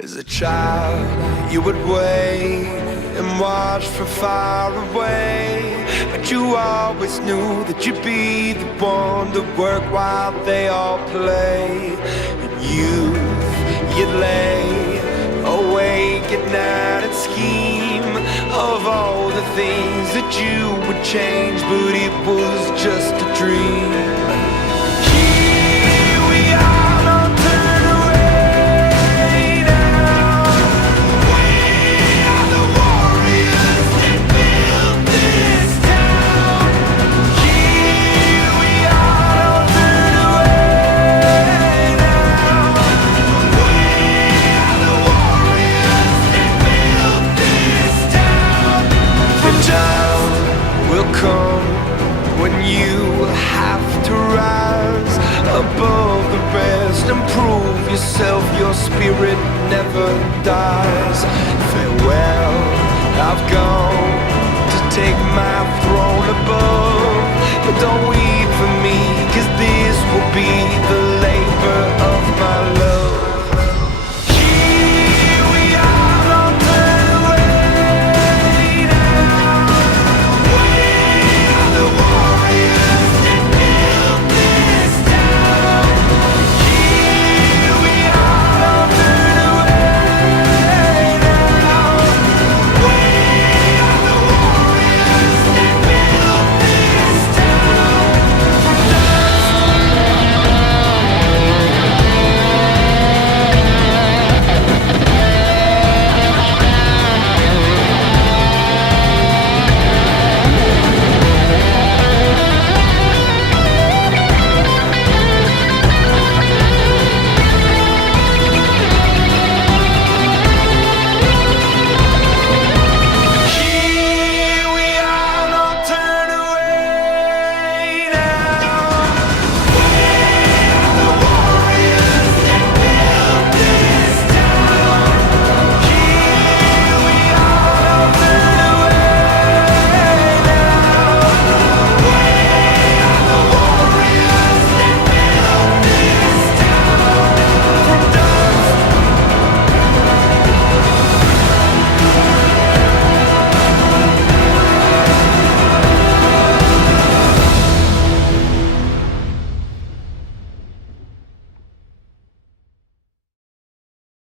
As a child, you would wait and watch from far away, but you always knew that you'd be the one to work while they all play. In youth, you'd lay awake at night and scheme of all the things that you would change, but it was just a dream. When you have to rise above the rest and prove yourself, your spirit never dies. Farewell, I've gone to take my throne above, but don't weep for me, 'cause this will be the